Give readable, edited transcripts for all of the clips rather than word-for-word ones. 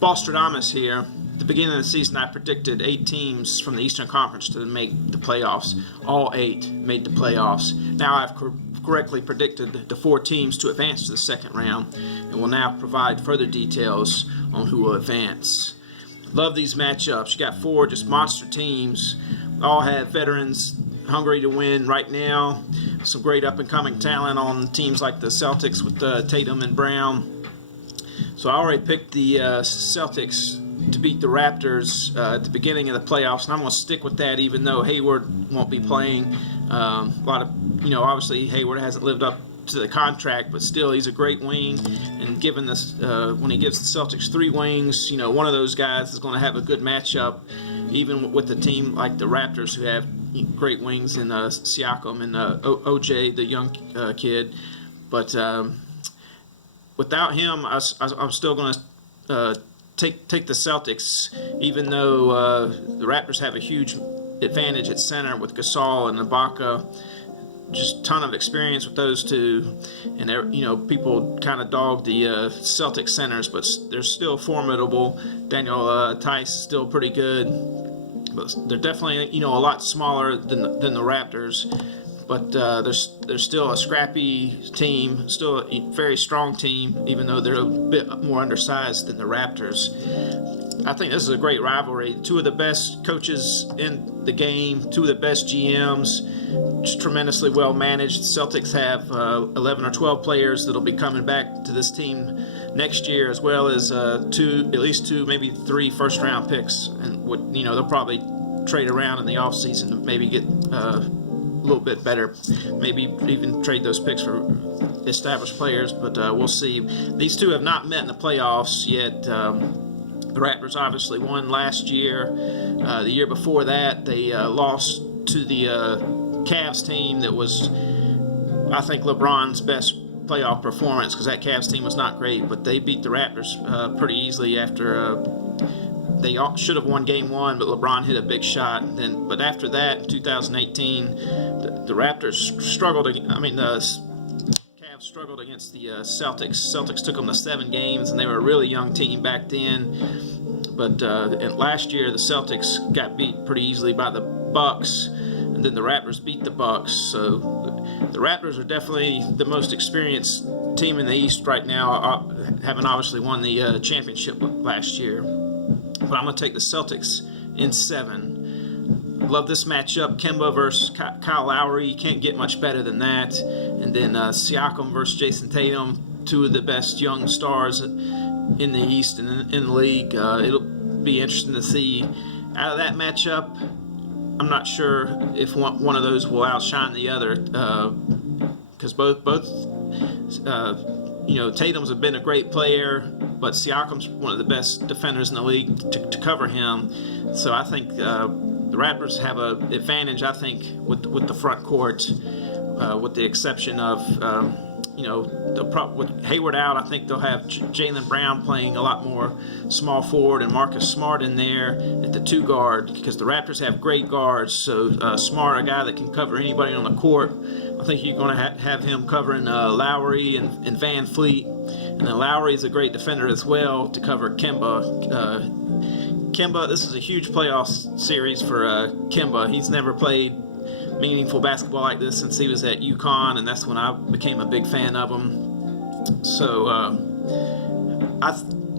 Bostradamus here. At the beginning of the season, I predicted 8 teams from the Eastern Conference to make the playoffs. All 8 made the playoffs. Now I've correctly predicted the 4 teams to advance to the second round, and will now provide further details on who will advance. Love these matchups. You got 4 just monster teams. All have veterans hungry to win right now. Some great up-and-coming talent on teams like the Celtics with Tatum and Brown. So I already picked the Celtics to beat the Raptors at the beginning of the playoffs, and I'm going to stick with that even though Hayward won't be playing. A lot of, obviously Hayward hasn't lived up to the contract, but still he's a great wing, and given this, when he gives the Celtics 3 wings, one of those guys is going to have a good matchup, even with a team like the Raptors who have great wings in Siakam and OJ, the young kid. But without him, I'm still going to take the Celtics, even though the Raptors have a huge advantage at center with Gasol and Ibaka. Just a ton of experience with those two, and people kind of dog the Celtic centers, but they're still formidable. Daniel Tice is still pretty good, but they're definitely a lot smaller than the Raptors. But they're still a scrappy team, still a very strong team, even though they're a bit more undersized than the Raptors. I think this is a great rivalry. 2 of the best coaches in the game, 2 of the best GMs, just tremendously well managed. The Celtics have 11 or 12 players that'll be coming back to this team next year, as well as at least 2, maybe 3 first-round picks, and they'll probably trade around in the offseason to maybe get a little bit better, maybe even trade those picks for established players, but we'll see. These 2 have not met in the playoffs yet. The Raptors obviously won last year. The year before that, they lost to the Cavs team that was, I think, LeBron's best playoff performance, because that Cavs team was not great, but they beat the Raptors pretty easily after they should have won Game 1, but LeBron hit a big shot. But after that, in 2018, the Raptors struggled. The Cavs struggled against the Celtics. Celtics took them to 7 games, and they were a really young team back then. But and last year, the Celtics got beat pretty easily by the Bucks, and then the Raptors beat the Bucks. So the Raptors are definitely the most experienced team in the East right now, having obviously won the championship last year. But I'm going to take the Celtics in 7. Love this matchup. Kemba versus Kyle Lowry. You can't get much better than that. And then Siakam versus Jason Tatum, 2 of the best young stars in the East and in the league. It'll be interesting to see. Out of that matchup, I'm not sure if one of those will outshine the other, because both Tatum's have been a great player, but Siakam's one of the best defenders in the league to cover him. So I think the Raptors have an advantage, I think, with the front court, with the exception of, with Hayward out, I think they'll have Jaylen Brown playing a lot more small forward and Marcus Smart in there at the 2 guard, because the Raptors have great guards. So Smart, a guy that can cover anybody on the court. I think you're going to have him covering Lowry and Van Fleet. And then Lowry is a great defender as well to cover Kemba. Kemba, this is a huge playoff series for Kemba. He's never played meaningful basketball like this since he was at UConn, and that's when I became a big fan of him. So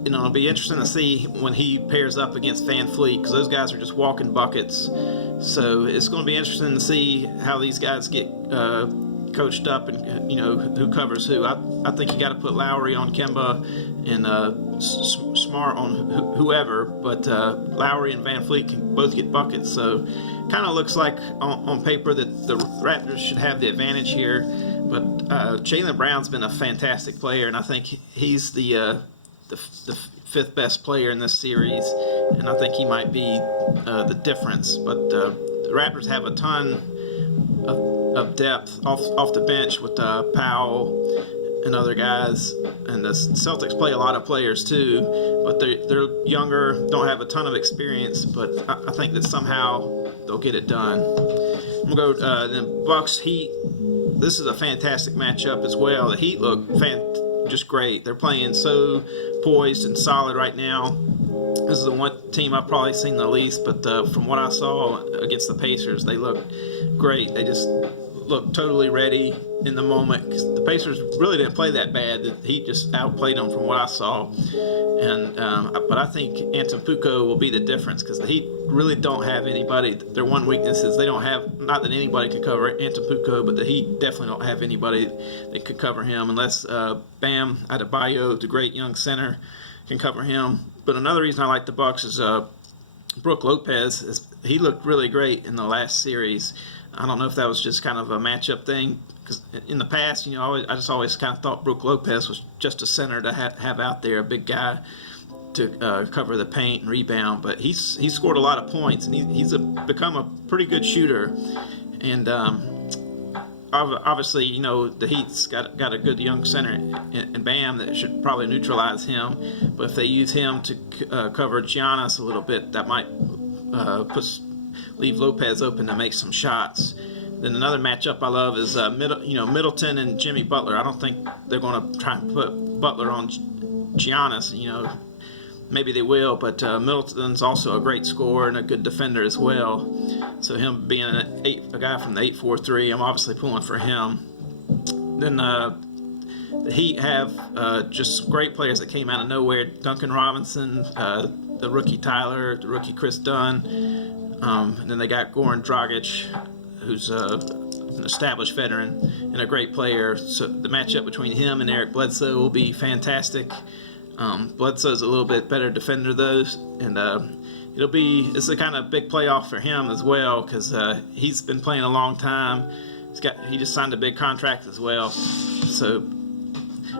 it'll be interesting to see when he pairs up against Van Fleet, because those guys are just walking buckets. So it's going to be interesting to see how these guys get coached up, and who covers who. I think you got to put Lowry on Kemba and Smart on whoever, but Lowry and Van Fleet can both get buckets. So kind of looks like on paper that the Raptors should have the advantage here. But Jaylen Brown's been a fantastic player, and I think he's the 5th best player in this series, and I think he might be the difference. But the Raptors have a ton of depth off the bench with Powell and other guys, and the Celtics play a lot of players too, but they're younger, don't have a ton of experience, but I think that somehow they'll get it done. I'm going to go then Bucks Heat. This is a fantastic matchup as well. The Heat look just great. They're playing so poised and solid right now. This is the one team I've probably seen the least, but from what I saw against the Pacers, they looked great. They just looked totally ready in the moment. 'Cause the Pacers really didn't play that bad. The Heat just outplayed them from what I saw. And but I think Antetokounmpo will be the difference, because the Heat really don't have anybody. Their one weakness is they don't have, not that anybody can cover Antetokounmpo, but the Heat definitely don't have anybody that could cover him unless Bam Adebayo, the great young center, can cover him. But another reason I like the Bucks is Brook Lopez. He looked really great in the last series. I don't know if that was just kind of a matchup thing, because in the past, you know, I just always kind of thought Brook Lopez was just a center to have out there, a big guy to cover the paint and rebound. But he's scored a lot of points, and he's become a pretty good shooter. And obviously, you know, the Heat's got a good young center in Bam that should probably neutralize him. But if they use him to cover Giannis a little bit, that might leave Lopez open to make some shots. Then another matchup I love is Middleton and Jimmy Butler. I don't think they're going to try and put Butler on Giannis. You know, maybe they will, but Middleton's also a great scorer and a good defender as well. So him being a guy from the 8-4-3, I'm obviously pulling for him. Then the Heat have just great players that came out of nowhere. Duncan Robinson, the rookie Tyler, the rookie Chris Dunn. And then they got Goran Dragic, who's an established veteran and a great player. So the matchup between him and Eric Bledsoe will be fantastic. Bledsoe's a little bit better defender though, and it's a kind of big playoff for him as well, because he's been playing a long time. He just signed a big contract as well. So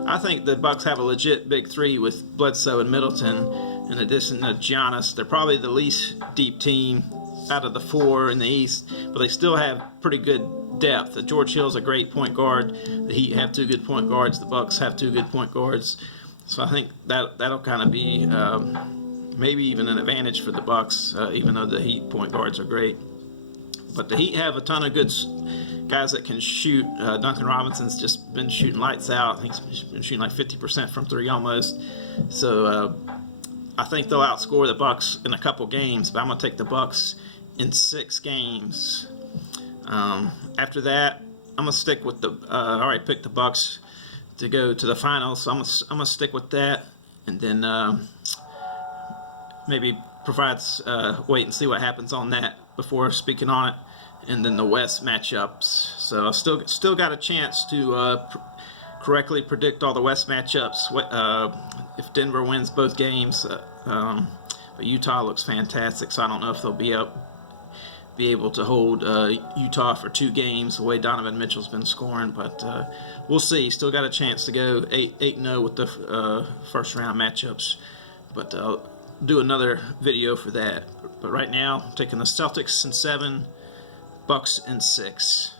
I think the Bucks have a legit big three with Bledsoe and Middleton. In addition to Giannis, they're probably the least deep team out of the four in the East, but they still have pretty good depth. George Hill's a great point guard. The Heat have two good point guards. The Bucks have two good point guards. So I think that'll kind of be maybe even an advantage for the Bucks, even though the Heat point guards are great. But the Heat have a ton of good guys that can shoot. Duncan Robinson's just been shooting lights out. I think he's been shooting like 50% from three almost. So I think they'll outscore the Bucks in a couple games, but I'm going to take the Bucks in 6 games. After that, I'm going to stick with I already picked the Bucks to go to the finals, so I'm going to stick with that, and then maybe wait and see what happens on that before speaking on it. And then the West matchups. So I still got a chance to correctly predict all the West matchups. If Denver wins both games, but Utah looks fantastic, so I don't know if they'll be able to hold Utah for 2 games the way Donovan Mitchell's been scoring, but we'll see. Still got a chance to go 8-0 with the first round matchups, but I'll do another video for that. But right now, I'm taking the Celtics in 7, Bucks in 6.